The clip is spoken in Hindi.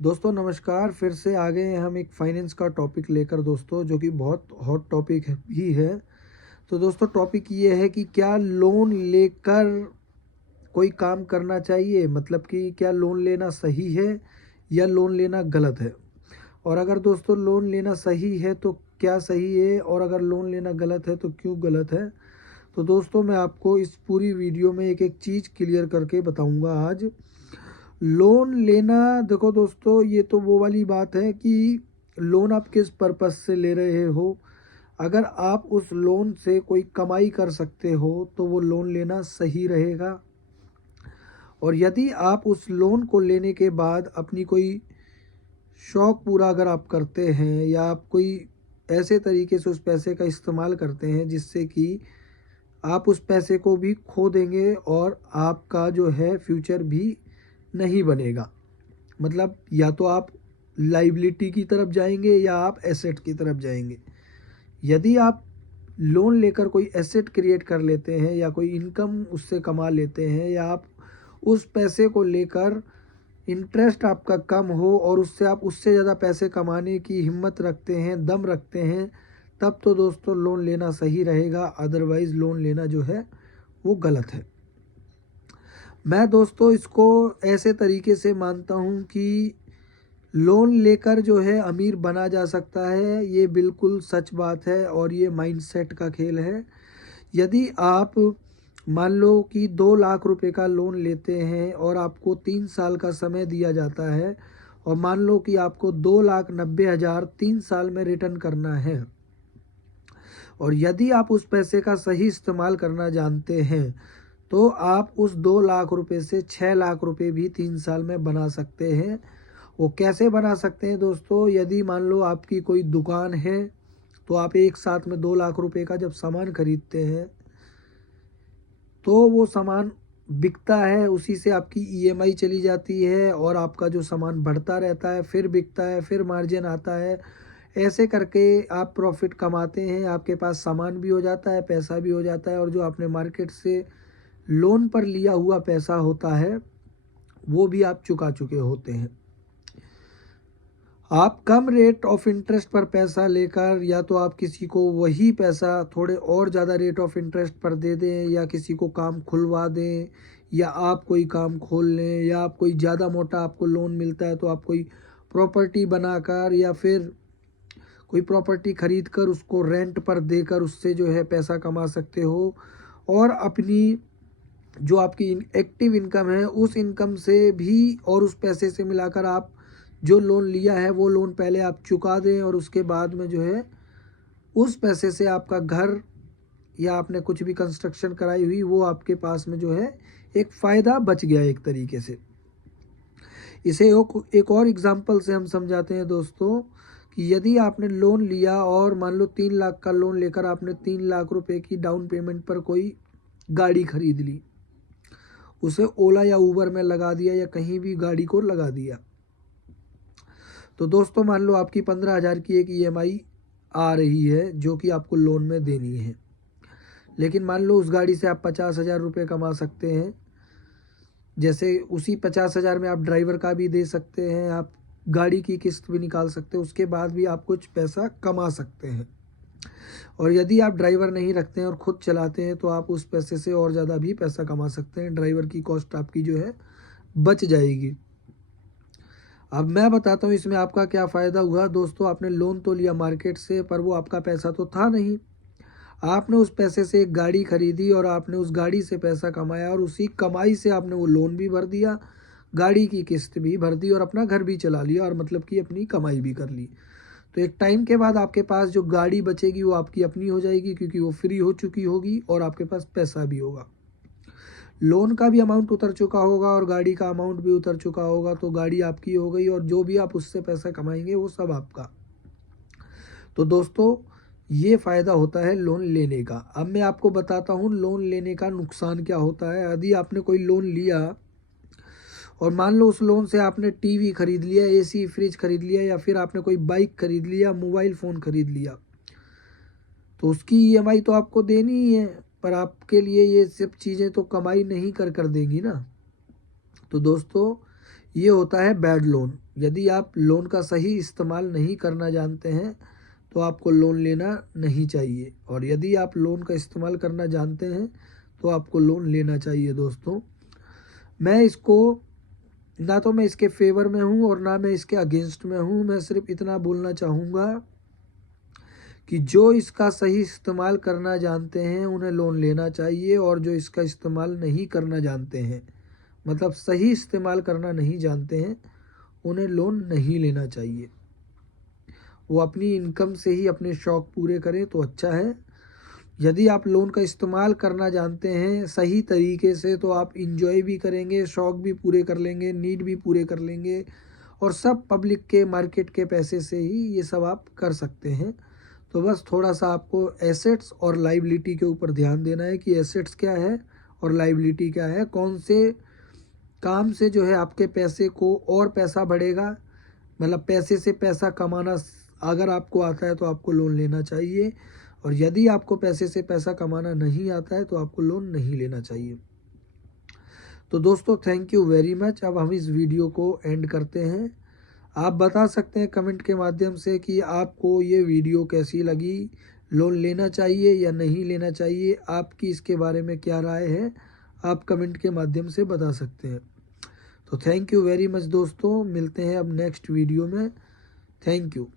दोस्तों नमस्कार। फिर से आ गए हैं हम एक फाइनेंस का टॉपिक लेकर दोस्तों, जो कि बहुत हॉट टॉपिक भी है। तो दोस्तों टॉपिक ये है कि क्या लोन लेकर कोई काम करना चाहिए, मतलब कि क्या लोन लेना सही है या लोन लेना गलत है। और अगर दोस्तों लोन लेना सही है तो क्या सही है, और अगर लोन लेना गलत है तो क्यों गलत है। तो दोस्तों मैं आपको इस पूरी वीडियो में एक एक चीज़ क्लियर करके बताऊंगा आज। लोन लेना, देखो दोस्तों, ये तो वो वाली बात है कि लोन आप किस पर्पज़ से ले रहे हो। अगर आप उस लोन से कोई कमाई कर सकते हो तो वो लोन लेना सही रहेगा। और यदि आप उस लोन को लेने के बाद अपनी कोई शौक़ पूरा अगर आप करते हैं, या आप कोई ऐसे तरीके से उस पैसे का इस्तेमाल करते हैं जिससे कि आप उस पैसे को भी खो देंगे और आपका जो है फ्यूचर भी नहीं बनेगा। मतलब या तो आप लाइबिलिटी की तरफ जाएंगे या आप एसेट की तरफ जाएंगे। यदि आप लोन लेकर कोई एसेट क्रिएट कर लेते हैं या कोई इनकम उससे कमा लेते हैं, या आप उस पैसे को लेकर इंटरेस्ट आपका कम हो और उससे आप उससे ज़्यादा पैसे कमाने की हिम्मत रखते हैं, दम रखते हैं, तब तो दोस्तों लोन लेना सही रहेगा। अदरवाइज़ लोन लेना जो है वो गलत है। मैं दोस्तों इसको ऐसे तरीके से मानता हूँ कि लोन लेकर जो है अमीर बना जा सकता है, ये बिल्कुल सच बात है और ये माइंडसेट का खेल है। यदि आप मान लो कि 2 लाख रुपए का लोन लेते हैं और आपको 3 साल का समय दिया जाता है, और मान लो कि आपको 2,90,000 3 साल में रिटर्न करना है, और यदि आप उस पैसे का सही इस्तेमाल करना जानते हैं तो आप उस 2 लाख रुपए से 6 लाख रुपए भी 3 साल में बना सकते हैं। वो कैसे बना सकते हैं दोस्तों, यदि मान लो आपकी कोई दुकान है तो आप एक साथ में 2 लाख रुपए का जब सामान खरीदते हैं तो वो सामान बिकता है, उसी से आपकी ईएमआई चली जाती है और आपका जो सामान बढ़ता रहता है, फिर बिकता है, फिर मार्जिन आता है। ऐसे करके आप प्रॉफिट कमाते हैं, आपके पास सामान भी हो जाता है, पैसा भी हो जाता है, और जो आपने मार्केट से लोन पर लिया हुआ पैसा होता है वो भी आप चुका चुके होते हैं। आप कम रेट ऑफ इंटरेस्ट पर पैसा लेकर या तो आप किसी को वही पैसा थोड़े और ज़्यादा रेट ऑफ इंटरेस्ट पर दे दें, या किसी को काम खुलवा दें, या आप कोई काम खोल लें, या आप कोई ज़्यादा मोटा आपको लोन मिलता है तो आप कोई प्रॉपर्टी बनाकर या फिर कोई प्रॉपर्टी खरीद कर उसको रेंट पर देकर उससे जो है पैसा कमा सकते हो। और अपनी जो आपकी एक्टिव इनकम है उस इनकम से भी और उस पैसे से मिलाकर आप जो लोन लिया है वो लोन पहले आप चुका दें, और उसके बाद में जो है उस पैसे से आपका घर या आपने कुछ भी कंस्ट्रक्शन कराई हुई वो आपके पास में जो है एक फ़ायदा बच गया एक तरीके से। इसे एक और एग्जांपल से हम समझाते हैं दोस्तों, कि यदि आपने लोन लिया और मान लो 3 लाख का लोन लेकर आपने 3 लाख रुपए की डाउन पेमेंट पर कोई गाड़ी खरीद ली, उसे ओला या ऊबर में लगा दिया या कहीं भी गाड़ी को लगा दिया, तो दोस्तों मान लो आपकी 15,000 की एक ईएमआई आ रही है जो कि आपको लोन में देनी है। लेकिन मान लो उस गाड़ी से आप 50,000 रुपये कमा सकते हैं। जैसे उसी 50,000 में आप ड्राइवर का भी दे सकते हैं, आप गाड़ी की किस्त भी निकाल सकते हैं, उसके बाद भी आप कुछ पैसा कमा सकते हैं। और यदि आप ड्राइवर नहीं रखते हैं और ख़ुद चलाते हैं तो आप उस पैसे से और ज़्यादा भी पैसा कमा सकते हैं। ड्राइवर की कॉस्ट आपकी जो है बच जाएगी। अब मैं बताता हूँ इसमें आपका क्या फ़ायदा हुआ दोस्तों। आपने लोन तो लिया मार्केट से, पर वो आपका पैसा तो था नहीं। आपने उस पैसे से एक गाड़ी खरीदी और आपने उस गाड़ी से पैसा कमाया, और उसी कमाई से आपने वो लोन भी भर दिया, गाड़ी की किस्त भी भर दी और अपना घर भी चला लिया, और मतलब कि अपनी कमाई भी कर ली। तो एक टाइम के बाद आपके पास जो गाड़ी बचेगी वो आपकी अपनी हो जाएगी, क्योंकि वो फ्री हो चुकी होगी और आपके पास पैसा भी होगा। लोन का भी अमाउंट उतर चुका होगा और गाड़ी का अमाउंट भी उतर चुका होगा, तो गाड़ी आपकी हो गई और जो भी आप उससे पैसा कमाएंगे वो सब आपका। तो दोस्तों ये फ़ायदा होता है लोन लेने का। अब मैं आपको बताता हूँ लोन लेने का नुकसान क्या होता है। यदि आपने कोई लोन लिया और मान लो उस लोन से आपने टीवी खरीद लिया, एसी फ्रिज खरीद लिया, या फिर आपने कोई बाइक खरीद लिया, मोबाइल फ़ोन खरीद लिया, तो उसकी ईएमआई तो आपको देनी ही है, पर आपके लिए ये सब चीज़ें तो कमाई नहीं कर देंगी ना। तो दोस्तों ये होता है बैड लोन। यदि आप लोन का सही इस्तेमाल नहीं करना जानते हैं तो आपको लोन लेना नहीं चाहिए, और यदि आप लोन का इस्तेमाल करना जानते हैं तो आपको लोन लेना चाहिए दोस्तों। मैं इसको ना तो मैं इसके फेवर में हूँ और ना मैं इसके अगेंस्ट में हूँ। मैं सिर्फ इतना बोलना चाहूँगा कि जो इसका सही इस्तेमाल करना जानते हैं उन्हें लोन लेना चाहिए, और जो इसका इस्तेमाल नहीं करना जानते हैं, मतलब सही इस्तेमाल करना नहीं जानते हैं, उन्हें लोन नहीं लेना चाहिए। वो अपनी इनकम से ही अपने शौक़ पूरे करें तो अच्छा है। यदि आप लोन का इस्तेमाल करना जानते हैं सही तरीके से तो आप इंजॉय भी करेंगे, शौक़ भी पूरे कर लेंगे, नीड भी पूरे कर लेंगे, और सब पब्लिक के मार्केट के पैसे से ही ये सब आप कर सकते हैं। तो बस थोड़ा सा आपको एसेट्स और लाइबिलिटी के ऊपर ध्यान देना है कि एसेट्स क्या है और लाइबिलिटी क्या है, कौन से काम से जो है आपके पैसे को और पैसा बढ़ेगा, मतलब पैसे से पैसा कमाना अगर आपको आता है तो आपको लोन लेना चाहिए, और यदि आपको पैसे से पैसा कमाना नहीं आता है तो आपको लोन नहीं लेना चाहिए। तो दोस्तों थैंक यू वेरी मच। अब हम इस वीडियो को एंड करते हैं। आप बता सकते हैं कमेंट के माध्यम से कि आपको ये वीडियो कैसी लगी, लोन लेना चाहिए या नहीं लेना चाहिए, आपकी इसके बारे में क्या राय है, आप कमेंट के माध्यम से बता सकते हैं। तो थैंक यू वेरी मच दोस्तों, मिलते हैं अब नेक्स्ट वीडियो में। Thank you.